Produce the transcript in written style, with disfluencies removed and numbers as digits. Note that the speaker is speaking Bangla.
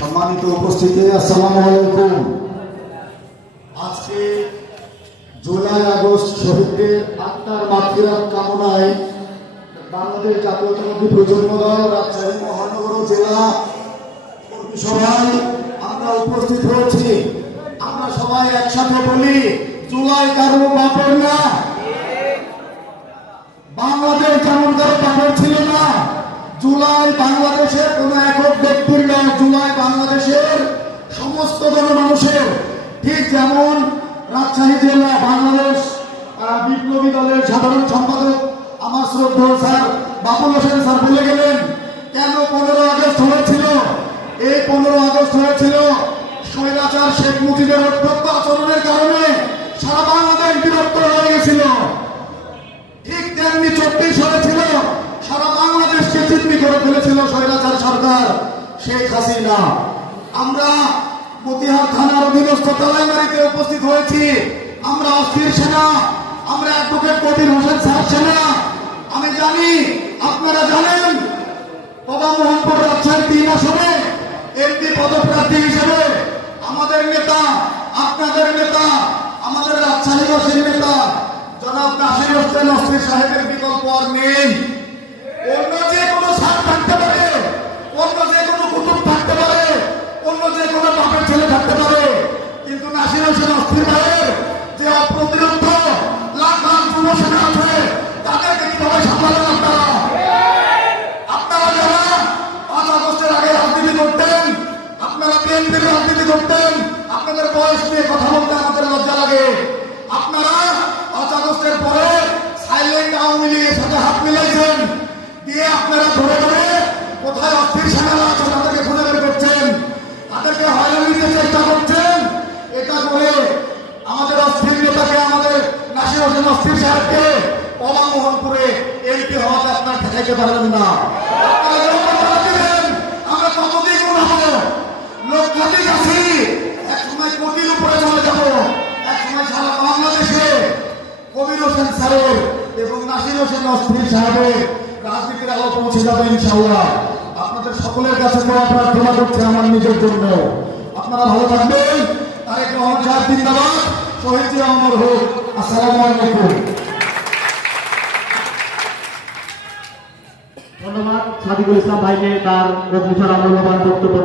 সম্মানিত উপস্থিতি, আসসালামু আলাইকুম। আজকে জুলাই আগস্ট শহীদদের আত্মার মাগফিরাত কামনায় বাংলাদেশ জাতীয়তাবাদী প্রজন্ম দল রাজশাহী মহানগর জেলা কর্মী সভায় আমরা উপস্থিত হয়েছি। আমরা সবাই একসাথে বলি, জুলাই কারো বাপের না। বাংলাদেশ যেমন কারো বাপের ছিল না। জুলাই বাংলাদেশের কোন একক ব্যক্তির নয়, জুলাই বাংলাদেশের সমস্ত জনমানুষের। ঠিক যেমন রাজশাহী জেলা বাংলাদেশ বিপ্লবী দলের সাধারণ সম্পাদক আমার শ্রদ্ধেয় স্যার বাবুল হোসেন স্যার বলে গেলেন, কেন 15 আগস্ট হয়েছিল। এই 15 আগস্ট হয়েছিল স্বৈরাচার শেখ মুজিবের অধ্যক্ষ আচরণের কারণে সারা বাংলাদেশ বিরক্ত হয়ে গেছিল। ঠিক তেমনি 24 হয়েছিল, সারা বাংলাদেশকে চিহ্নি করে ফেলেছিল স্বৈরাচার সরকার শেখ হাসিনা। আমরা মতিহার থানার অধীনস্থ তালাইমারিতে উপস্থিত হয়েছি। আমরা অস্থির সেনা, আমরা অ্যাডভোকেট কবির হোসেন স্যার সেনা। আমি জানি, আপনারা জানেন, বাবা মোহাম্মদ রাজশাহী 3 আসনে এমপি পদপ্রার্থী হিসেবে আমাদের নেতা, আপনাদের নেতা, আমাদের রাজশাহীবাসীর নেতা জনাব নাসির হোসেন অস্থির সাহেবের বিকল্প আর নেই। অন্য যে কোনো সার থাকতে পারে, অন্য যে কোনো কুতুব থাকতে পারে, অন্য যে কোনো বাপের ছেলে থাকতে পারে, কিন্তু নাসির হোসেন অস্থির ভাইয়ের যে অপ্রতিরোধ লাখ লাখ যুব সেনা আছে, তাদেরকে কিভাবে সামলাবেন আপনারা? আপনারা যারা 5 আগস্টের আগে রাজনীতি করতেন, আপনারা বিএনপির রাজনীতি করতেন, আপনাদের বয়স নিয়ে কথা বলতে আমাদের লজ্জা লাগে। আপনারা 5 আগস্টের পরে সাইলেন্ট আওয়ামী লীগের সাথে হাত মিলাইছেন, দিয়ে আপনারা ধরে ধরে কোথায় অস্থির সেনারা আছে তাদেরকে খুঁজে বের করছেন, তাদেরকে হয়রানি দিতে চেষ্টা করছেন। এটা করে আমাদের অস্থির নেতাকে, আমাদের নাসির হোসেন অস্থির সাহেবকে মোহনপুরে এমপি হওয়াতে আপনার ঠেকাইতে পারবেন না। আপনারা যখন দিবেন, আমরা কতদিন গুণাবো, লোক কোটি আছি, এক সময় কোটির উপরে চলে যাব, এক সময় সারা বাংলাদেশে কবির হোসেন স্যারের এবং নাসির হোসেন অস্থির সাহেবের রাজনীতির আলো পৌঁছে যাবে ইনশাআল্লাহ। আপনাদের সকলের কাছে দোয়া প্রার্থনা করছি আমার নিজের জন্য। আপনারা ভালো থাকবেন। তারেক রহমান সাহেব জিন্দাবাদ, শহীদ জিয়া অমর হোক। আসসালামু আলাইকুম। ধন্যবাদ সাদিকুল ইসলাম ভাইকে তার মূল্যবান বক্তব্য